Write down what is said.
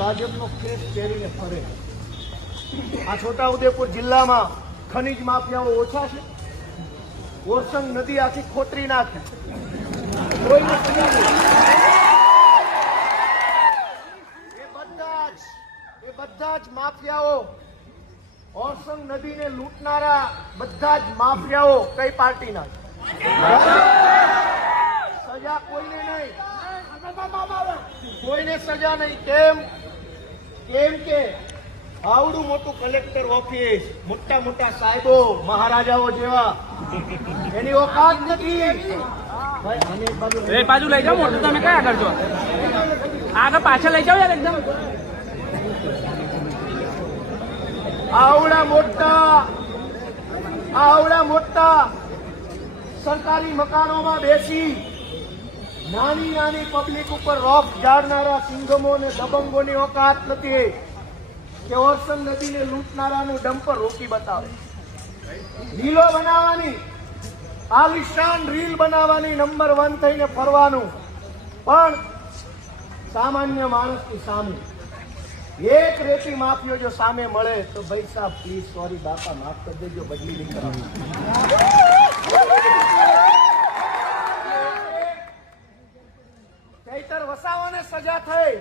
ભાજપનો કેસ પહેરીને ફરે. આ છોટાઉદેપુર જિલ્લામાં ખનીજ માફિયાઓ ઓછા છે. ઓરસંગ નદી આખી ખોતરી નાખે. કોઈને સજા નહીં. એ બધા જ માફિયાઓ, ઓરસંગ નદીને લૂંટનારા બધા જ માફિયાઓ કઈ પાર્ટીના છે? સજા કોઈને નહીં, કોઈને સજા નહીં. કેમ કે આવડું મોટું કલેક્ટર ઓફિસ, મોટા મોટા સાહેબો, મહારાજાઓ જેવા, એની ઓકાત નથી. બાજુ લઈ જાઓ. મોટું તમે કયા આગળ છો? આગળ પાછળ લઈ જાઓ યાર એકદમ. આવડા મોટા સરકારી મકાનોમાં બેસી નાની નાની પબ્લિક ઉપર રોફ ઝાડનારા સિંઘમો ને દબંગોની ઓકાત નથી કે ઓરસંગ નદીને લૂંટનારાનું ડમ્પર રોકી બતાવે. રીલો બનાવવાની, આલિશાન રીલ બનાવવાની, નંબર 1 થઈને ફરવાનું, પણ સામાન્ય માણસની સામે એક રેતી માફિયો જો સામે મળે તો ભાઈ સાહેબ પ્લીઝ, સોરી બાપા, માફ કરી દેજો, બદલી નહીં કરવાનું. ચૈતર વસાવાને સજા થઈ,